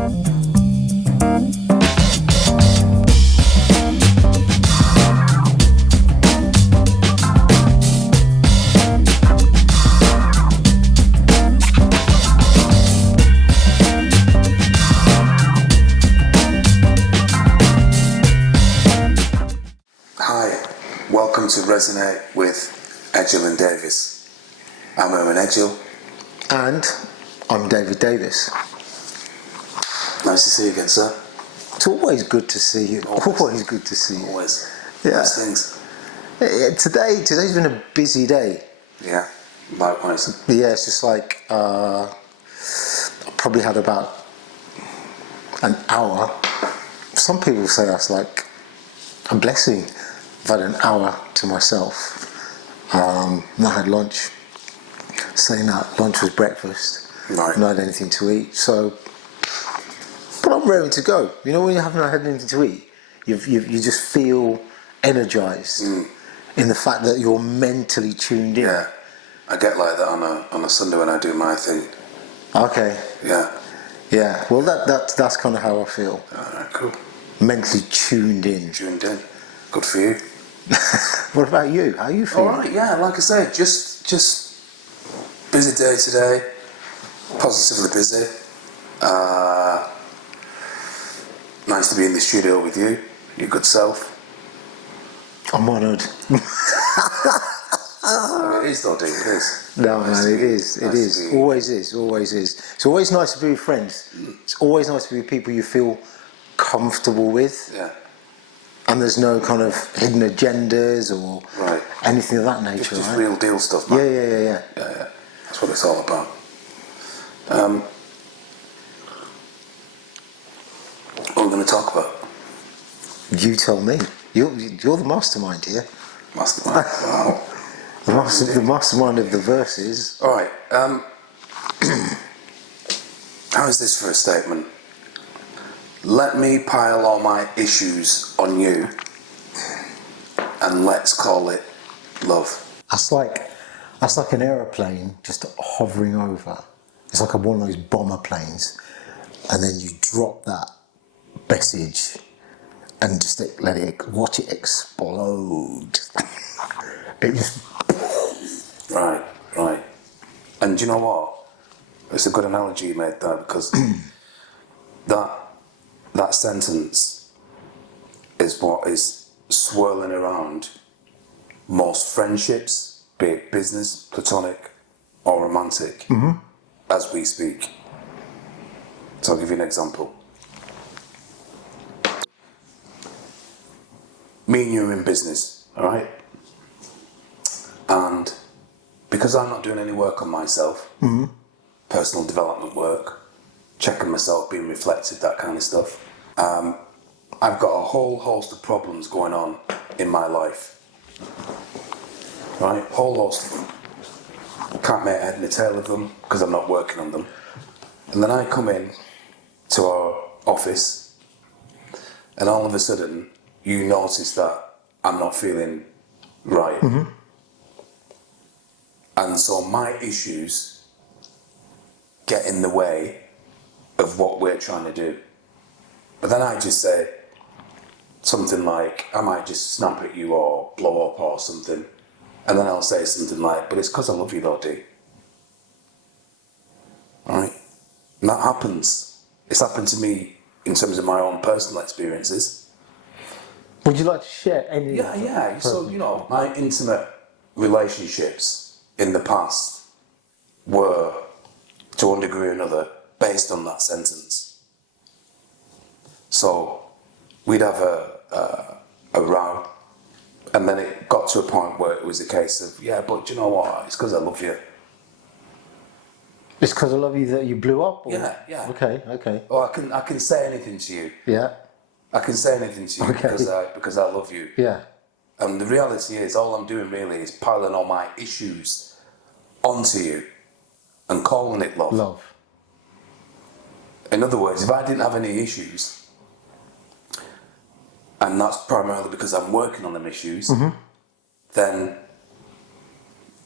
Welcome to Resonate with Edgehill Davis. I'm Owen Edgehill. And I'm David Davis. Nice to see you again, sir. It's always good to see you. Always good to see you. Always. Yeah. Nice things. Today's been a busy day. Yeah, likewise. Yeah, it's just like I probably had about an hour. Some people say that's like a blessing. I've had an hour to myself. And I had lunch. Saying that lunch was breakfast. Right. Not had anything to eat. So, but I'm ready to go. You know, when you haven't had anything to eat, you just feel energized in the fact that you're mentally tuned in. Yeah, I get like that on a Sunday when I do my thing. Okay. Yeah. Yeah. Well, that's kind of how I feel. Alright, cool. Mentally tuned in. Tuned in. Good for you. What about you? How are you feeling? Alright, yeah, like I say, just busy day today. Positively busy. Nice to be in the studio with you, your good self. I'm honoured. It is though, dude, it is. No, man, it is. It is. Always is. Always is. It's always nice to be with friends. It's always nice to be with people you feel comfortable with. Yeah. And there's no kind of hidden agendas or anything of that nature. Just right? real deal stuff, man. Yeah. Yeah. That's what it's all about. What are we going to talk about? You tell me. You're the mastermind here. Mastermind. Wow. The mastermind of the verses. All right. How is this for a statement? Let me pile all my issues on you, and let's call it love. That's like an aeroplane just hovering over. It's like one of those bomber planes, and then you drop that message and just watch it explode. It just Right. And do you know what? It's a good analogy you made there, because that sentence is what is swirling around most friendships, be it business, platonic, or romantic, as we speak. So I'll give you an example. Me and you are in business, alright? And because I'm not doing any work on myself, personal development work, checking myself, being reflective, that kind of stuff, I've got a whole host of problems going on in my life. Right? Whole host of them. Can't make head and tail of them because I'm not working on them. And then I come in to our office, and all of a sudden you notice that I'm not feeling right. And so my issues get in the way of what we're trying to do. But then I just say something like, I might just snap at you or blow up or something. And then I'll say something like, but it's because I love you though, D. Alright? And that happens. It's happened to me in terms of my own personal experiences. Would you like to share any? Yeah. So, my intimate relationships in the past were, to one degree or another, based on that sentence. So we'd have a row, and then it got to a point where it was a case of, yeah, but do you know what? It's because I love you. It's because I love you that you blew up? Or? Yeah. Okay. Or I can say anything to you. Yeah. I can say anything to you because I love you. Yeah. And the reality is, all I'm doing really is piling all my issues onto you and calling it love. In other words, if I didn't have any issues, and that's primarily because I'm working on them issues, then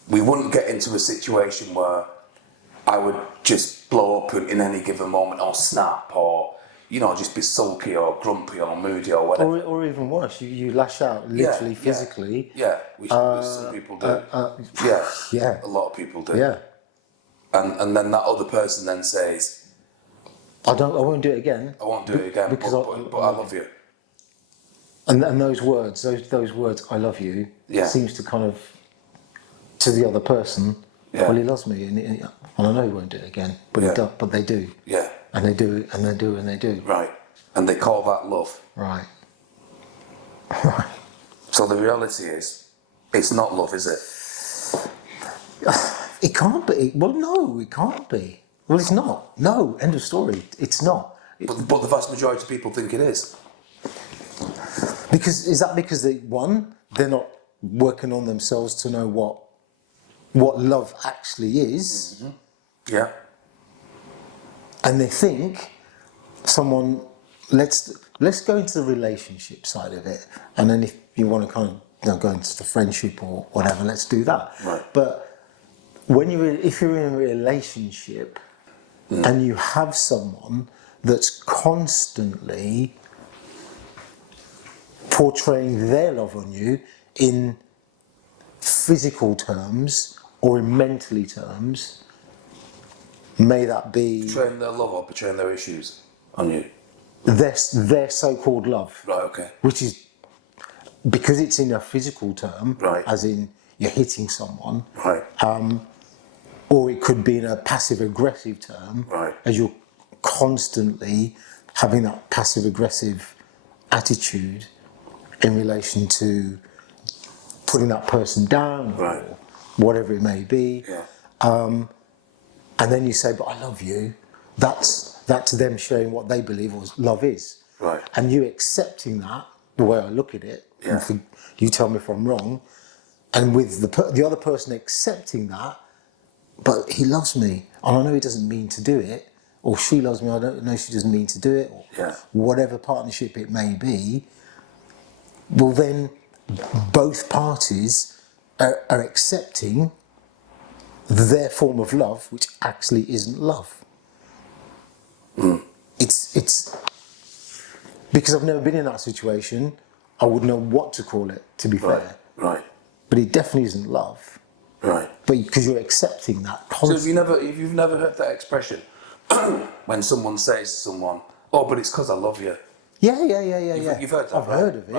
we wouldn't get into a situation where I would just blow up in any given moment or snap or just be sulky or grumpy or moody or whatever. Or even worse, you lash out literally physically. Yeah, which some people do. Yeah. A lot of people do. Yeah. And then that other person then says, I won't do it again. I won't do it again, because but I love you. And those words, those words, I love you, seems to kind of, to the other person, well, he loves me, and I know he won't do it again, but he does, but they do. Yeah. And they do it, and they do it, and they do. Right. And they call that love. Right. So the reality is, it's not love, is it? It can't be. Well, no, it can't be. Well, it's not. No, end of story. It's not. But the vast majority of people think it is. Because they're not working on themselves to know what love actually is. Mm-hmm. Yeah. And they think someone, let's go into the relationship side of it, and then if you want to kind of go into the friendship or whatever, let's do that. Right. But if you're in a relationship and you have someone that's constantly portraying their love on you in physical terms or in mentally terms, may that be Portraying their love or portraying their issues on you. their so-called love. Right, okay. Which is, because it's in a physical term, Right. as in you're hitting someone, Right. or it could be in a passive-aggressive term, Right. as you're constantly having that passive-aggressive attitude in relation to putting that person down, Right. or whatever it may be. Yeah. And then you say, but I love you. That's them showing what they believe love is. Right. And you accepting that, the way I look at it, Yeah. you tell me if I'm wrong, and with the other person accepting that, but he loves me, and I know he doesn't mean to do it, or she loves me, I don't know she doesn't mean to do it, or whatever partnership it may be, well then both parties are accepting their form of love, which actually isn't love. It's because I've never been in that situation, I wouldn't know what to call it, to be fair. Right. But it definitely isn't love. Right. But because you're accepting that So if you've never heard that expression, when someone says to someone, "Oh, but it's because I love you." Yeah. You've heard that, I've heard of it.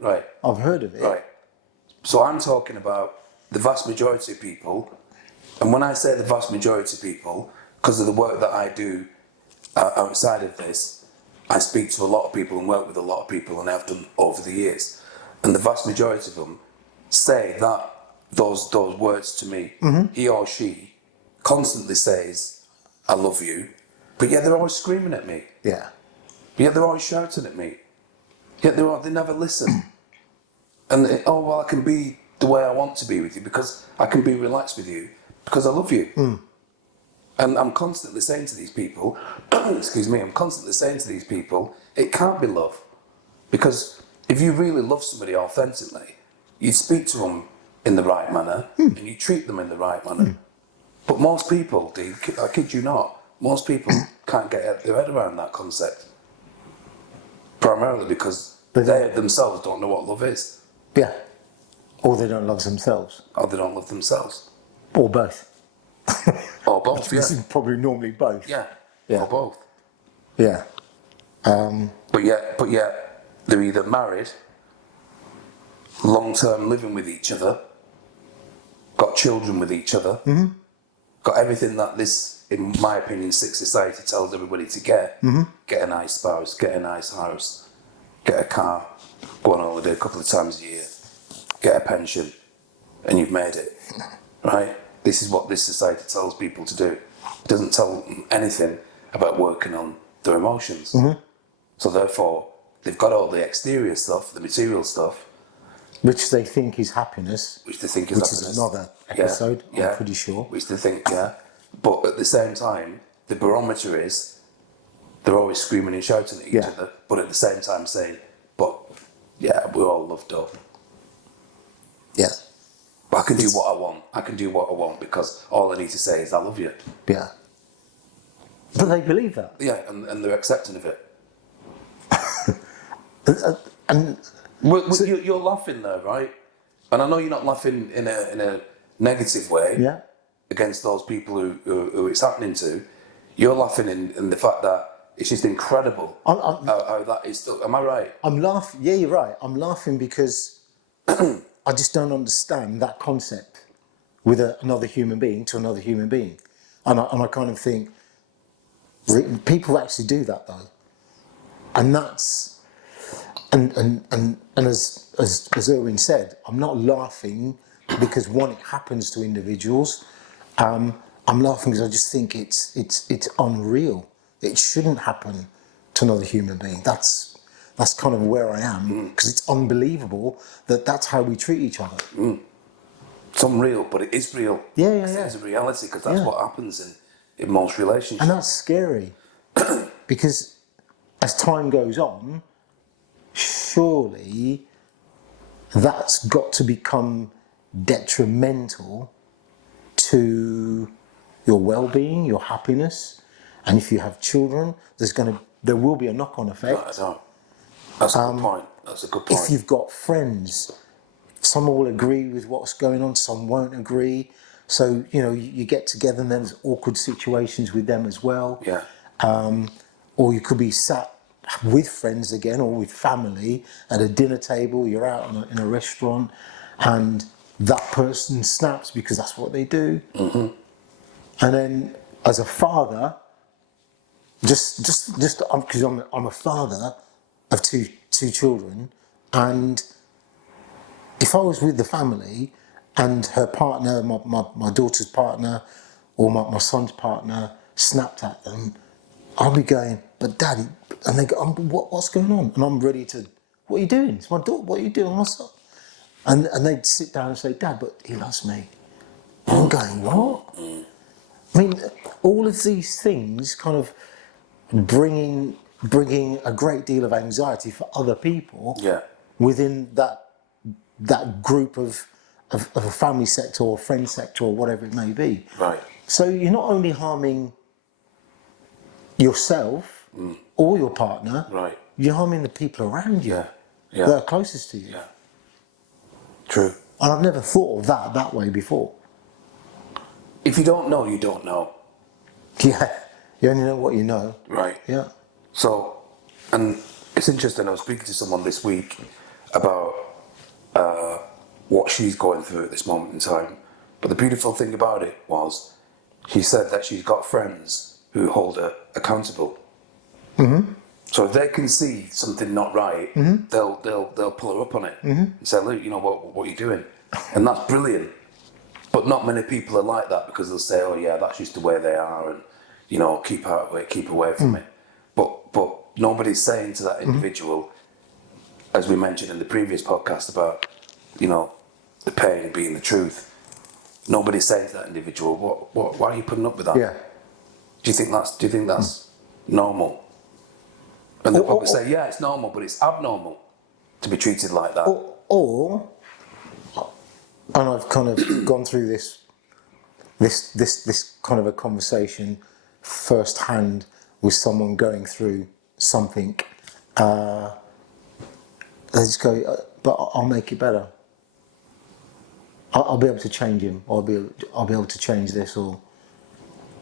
Right. I've heard of it. Right. So I'm talking about the vast majority of people, and when I say the vast majority of people, because of the work that I do outside of this, I speak to a lot of people and work with a lot of people, and I've done over the years, and the vast majority of them say that those words to me. He or she constantly says, "I love you," but yet they're always screaming at me. Yeah. Yet they're always shouting at me. Yet they never listen. And I can be the way I want to be with you because I can be relaxed with you because I love you. And I'm constantly saying to these people, I'm constantly saying to these people, it can't be love. Because if you really love somebody authentically, you speak to them in the right manner and you treat them in the right manner. But most people, I kid you not, most people can't get their head around that concept. Primarily because they themselves don't know what love is. Yeah. Or they don't love themselves. Or they don't love themselves. Or both. Or both, This is probably normally both. Yeah. Or both. Yeah. But yet, they're either married, long-term living with each other, got children with each other, got everything that this, in my opinion, sick society tells everybody to get. Get a nice spouse, get a nice house, get a car, go on holiday a couple of times a year, get a pension, and you've made it, right? This is what this society tells people to do. It doesn't tell them anything about working on their emotions. So therefore, they've got all the exterior stuff, the material stuff, which they think is happiness. which they think is happiness. Which is another episode, Yeah, I'm pretty sure. Which they think, But at the same time, the barometer is they're always screaming and shouting at each other, but at the same time saying, but yeah, we're all loved up. Yeah. But I can do what I want. I can do what I want because all I need to say is I love you. Yeah. But they believe that. Yeah, and they're accepting of it. And You're laughing there, right? And I know you're not laughing in a negative way yeah, against those people who it's happening to. You're laughing in the fact that it's just incredible how that is still. Am I right? I'm laughing. Yeah, you're right. I'm laughing because I just don't understand that concept with another human being to another human being, and I kind of think people actually do that though, and that's and as Erwin said, I'm not laughing because one, it happens to individuals. I'm laughing because I just think it's unreal. It shouldn't happen to another human being. That's kind of where I am, because it's unbelievable that that's how we treat each other. It's unreal, but it is real. Yeah. It's a reality, because that's what happens in most relationships. And that's scary because as time goes on, surely that's got to become detrimental to your well-being, your happiness, and if you have children, there will be a knock-on effect. I know. That's a good point. That's a good point. If you've got friends, some will agree with what's going on, some won't agree. So, you get together and there's awkward situations with them as well. Yeah. Or you could be sat with friends again or with family at a dinner table, you're out in a restaurant, and that person snaps because that's what they do. Mm-hmm. And then as a father, just because I'm a father of two children, and if I was with the family and her partner, my daughter's partner, or my son's partner snapped at them, I'll be going, but Daddy, and they go, what's going on? And I'm ready to, what are you doing? It's my daughter, what are you doing? What's up? And they'd sit down and say, Dad, but he loves me. And I'm going, what? I mean, all of these things kind of bringing a great deal of anxiety for other people within that group of a family sector or friend sector or whatever it may be. Right. So you're not only harming yourself or your partner, right, you're harming the people around you that are closest to you. Yeah. True. And I've never thought of that way before. If you don't know, you don't know. Yeah. You only know what you know. Right. Yeah. So, and it's interesting, I was speaking to someone this week about what she's going through at this moment in time. But the beautiful thing about it was, she said that she's got friends who hold her accountable. Mm-hmm. So if they can see something not right, they'll pull her up on it and say, look, what are you doing? And that's brilliant. But not many people are like that, because they'll say, oh yeah, that's just the way they are, and keep away from it. But nobody's saying to that individual, as we mentioned in the previous podcast about the pain being the truth. Nobody's saying to that individual, why are you putting up with that? Yeah. Do you think that's normal? And they'll probably say, yeah, it's normal, but it's abnormal to be treated like that. Or and I've kind of gone through this kind of a conversation firsthand with someone going through something. They just go, but I'll make it better. I'll be able to change him. I'll be able to change this, or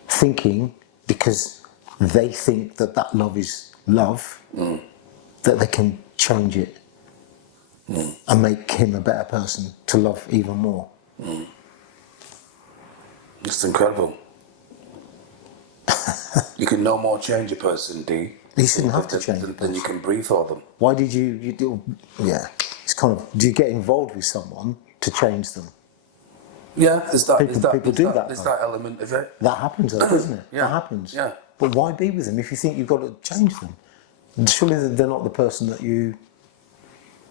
thinking because they think that love is love, that they can change it and make him a better person to love even more. It's incredible. You can no more change a person, D. You shouldn't have to change than you can breathe for them. Why did you do? Yeah, it's kind of. Do you get involved with someone to change them? Yeah, there's that. People do that. There's that element of it. That happens, doesn't it? Yeah. That happens. Yeah. But why be with them if you think you've got to change them? Surely they're not the person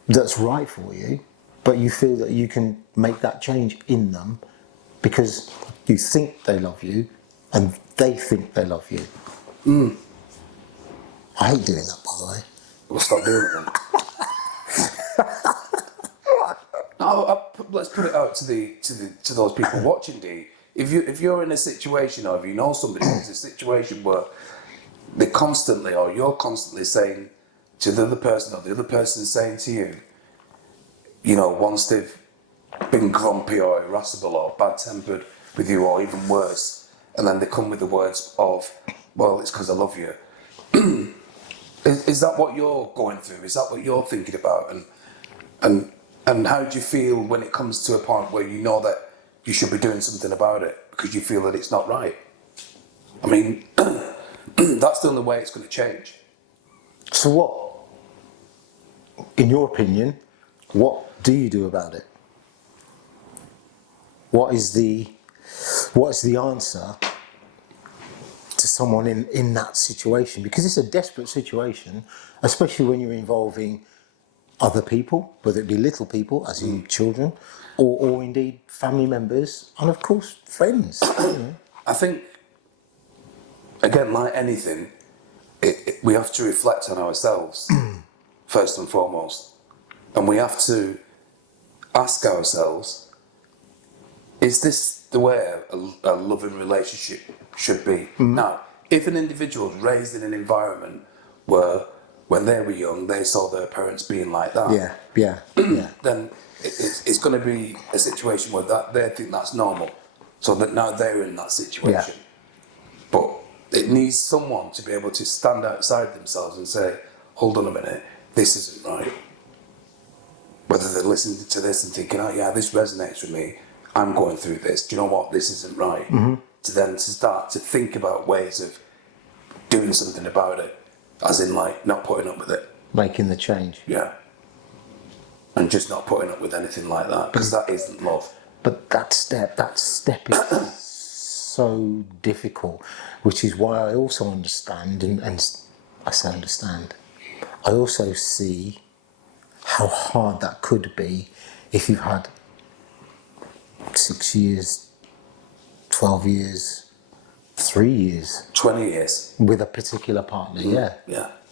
that's right for you, but you feel that you can make that change in them because you think they love you and they think they love you. I hate doing that, by the way. We'll stop doing it then. Let's put it out to those people watching, D. If you're in a situation, or if you know somebody who's in a situation where you're constantly saying to the other person, or the other person saying to you, you know, once they've been grumpy or irascible or bad-tempered with you, or even worse, and then they come with the words of, well, it's because I love you. Is that what you're going through? Is that what you're thinking about? And how do you feel when it comes to a point where you know that you should be doing something about it because you feel that it's not right? I mean, that's the only way it's going to change. So what, in your opinion, what do you do about it? What is the answer to someone in that situation? Because it's a desperate situation, especially when you're involving other people, whether it be little people, as in children, or indeed family members, and of course friends. You know. I think, again, like anything, we have to reflect on ourselves first and foremost, and we have to ask ourselves, is this the way a loving relationship should be? Now, if an individual is raised in an environment where when they were young they saw their parents being like that, Yeah. then it's going to be a situation where they think that's normal, so that now they're in that situation. But it needs someone to be able to stand outside themselves and say, hold on a minute, this isn't right. Whether they're listening to this and thinking, oh yeah, this resonates with me, I'm going through this, do you know what, this isn't right. To then to start to think about ways of doing something about it, as in like not putting up with it. Making the change. Yeah. And just not putting up with anything like that, because that isn't love. But that step is so difficult, which is why I also understand, and I say understand, I also see how hard that could be if you've had 6 years, 12 years, 3 years, 20 years with a particular partner. Yeah.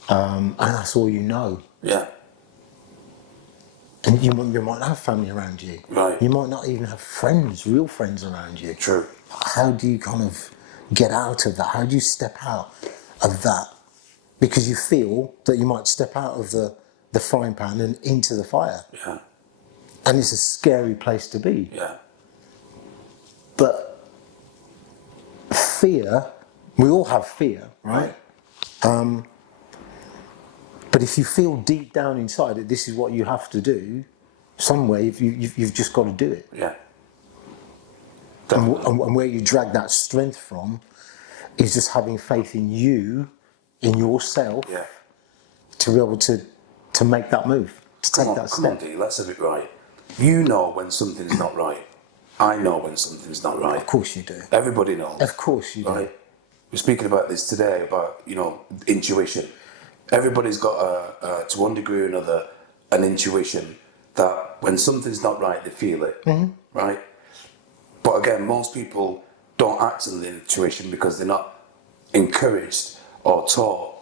And that's all you know. Yeah. And you might not have family around you. Right. You might not even have friends, real friends around you. True. How do you kind of get out of that? How do you step out of that? Because you feel that you might step out of the frying pan and into the fire. Yeah. And it's a scary place to be. Yeah. But fear, we all have fear, right? But if you feel deep down inside that this is what you have to do, some way you've just got to do it. Yeah. And where you drag that strength from is just having faith in you, in yourself, Yeah. to be able to make that move, to take that Come on, step. D, let's have it right. You know when something's not right. I know when something's not right. Of course you do. Everybody knows. Of course you do. Right? We're speaking about this today, about, you know, intuition. Everybody's got, to one degree or another, an intuition that when something's not right, they feel it, right? But again, most people don't act on the intuition because they're not encouraged or taught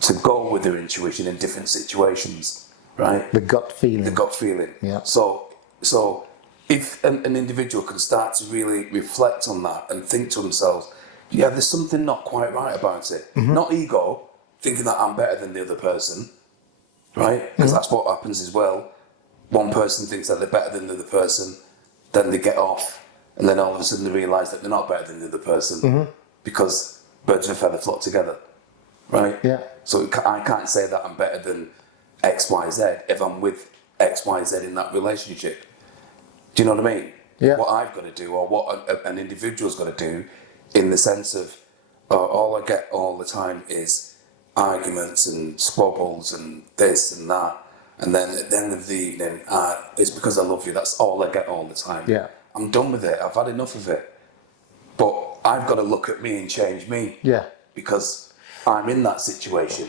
to go with their intuition in different situations, right? The gut feeling. The gut feeling. Yeah. So if an individual can start to really reflect on that and think to themselves, yeah, there's something not quite right about it. Not ego, thinking that I'm better than the other person, right? Because that's what happens as well. One person thinks that they're better than the other person, then they get off, and then all of a sudden they realise that they're not better than the other person because birds of a feather flock together, right? Yeah. So I can't say that I'm better than X, Y, Z if I'm with X, Y, Z in that relationship. Do you know what I mean? Yeah. What I've got to do, or what an individual's got to do, in the sense of all I get all the time is arguments and squabbles and this and that, and then at the end of the evening, it's because I love you. That's all I get all the time. Yeah. I'm done with it. I've had enough of it. But I've got to look at me and change me. Yeah. Because I'm in that situation.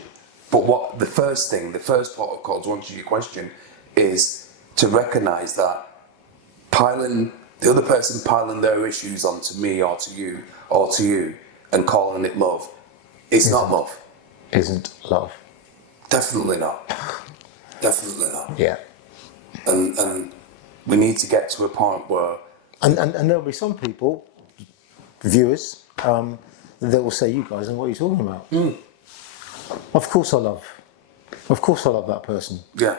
But what the first part of call to answer your question is to recognise that the other person piling their issues onto me or to you and calling it love is not love. Isn't love. Definitely not. Definitely not. Yeah. And we need to get to a point where... And there'll be some people, viewers, that will say, you guys know what you're talking about. Of course I love Of course I love that person. Yeah.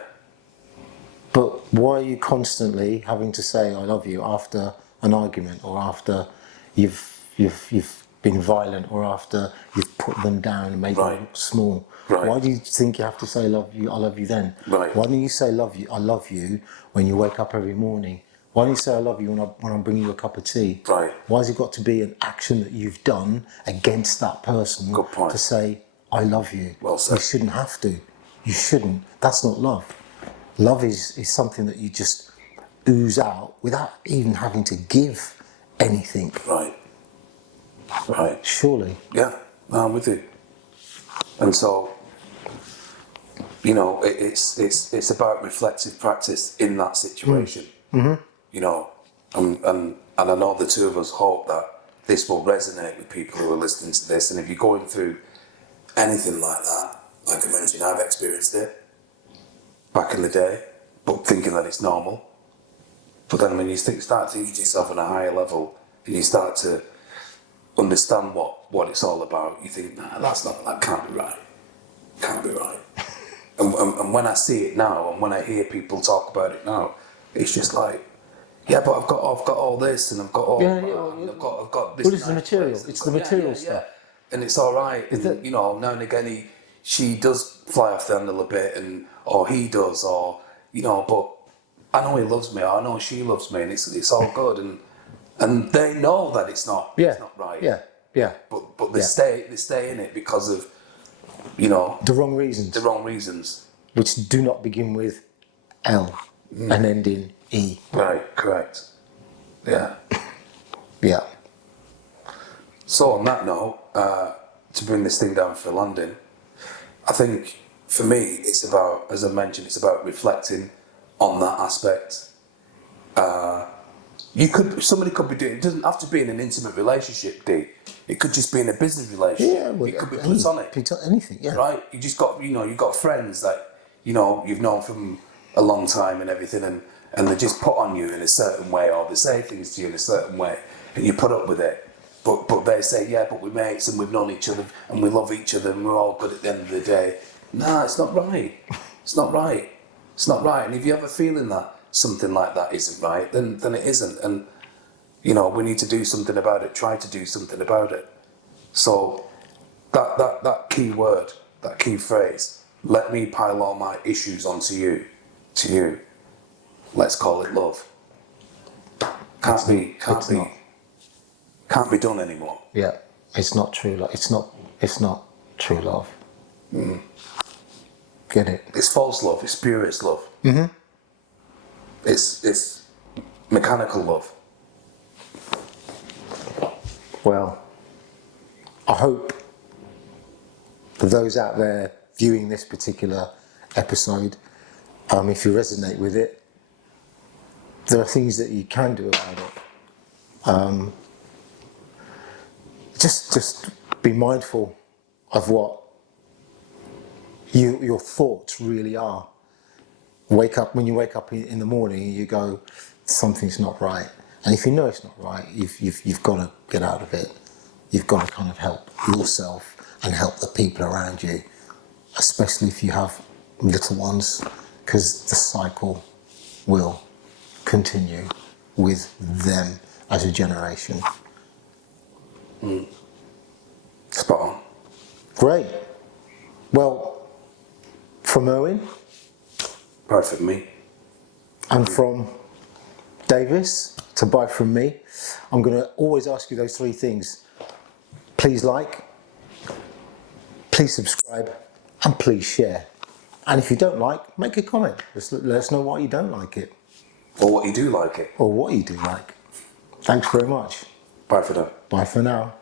But why are you constantly having to say I love you after an argument, or after you've been violent, or after you've put them down and made them look small? Right. Why do you think you have to say I love you then? Right. Why don't you say I love you when you wake up every morning? Why don't you say I love you when I'm bringing you a cup of tea? Right. Why has it got to be an action that you've done against that person Good point. to say I love you? Well said. You shouldn't have to. You shouldn't. That's not love. Love is something that you just ooze out without even having to give anything. Right. Right. Surely. Yeah, no, I'm with you. And so, you know, it's about reflective practice in that situation. Mm-hmm. You know, and I know the two of us hope that this will resonate with people who are listening to this. And if you're going through anything like that, like I mentioned, I've experienced it back in the day, but thinking that it's normal. But then when you start thinking to yourself on a higher level, and you start to understand what it's all about, you think, nah, that can't be right. Can't be right. and when I see it now, and when I hear people talk about it now, it's just like, yeah, but I've got all this, and I've got all that, and I've got this. Well, it's the material. It's the material stuff. And it's all right. And, you know, now and again, she does fly off the handle a bit, or he does, or, you know, but I know he loves me, or I know she loves me, and it's all good, and they know that it's not right. Yeah. But they stay in it because of, you know, the wrong reasons. The wrong reasons. Which do not begin with L and end in E. Right, correct. Yeah. Yeah. So on that note, to bring this thing down for landing, I think for me it's about, as I mentioned, it's about reflecting on that aspect. Somebody could be doing it. Doesn't have to be in an intimate relationship, D. It could just be in a business relationship. Yeah, well, it could be platonic. Anything, yeah. Right? You just got, you know, you've got friends that, you know, you've known from a long time and everything, and they just put on you in a certain way, or they say things to you in a certain way, and you put up with it. But they say, yeah, but we're mates and we've known each other and we love each other and we're all good at the end of the day. Nah, it's not right. It's not right. It's not right. And if you have a feeling that something like that isn't right, then it isn't. And, you know, we need to do something about it, try to do something about it. So that key word, that key phrase, let me pile all my issues onto you, to you. Let's call it love. Can't be done anymore. Yeah, it's not true love. It's not true love. Mm. Get it? It's false love. It's spurious love. Mm-hmm. It's mechanical love. Well, I hope for those out there viewing this particular episode, if you resonate with it, there are things that you can do about it. Just be mindful of what your thoughts really are. When you wake up in the morning, you go, something's not right. And if you know it's not right, you've got to get out of it. You've got to kind of help yourself and help the people around you, especially if you have little ones, because the cycle will continue with them as a generation. Spot on. Great. Well, from Owen. Bye from me. And from Davis to bye from me. I'm going to always ask you those three things. Please like, please subscribe, and please share. And if you don't like, make a comment. Let us know why you don't like it. Or what you do like it. Or what you do like. Thanks very much. Bye for now. Bye for now.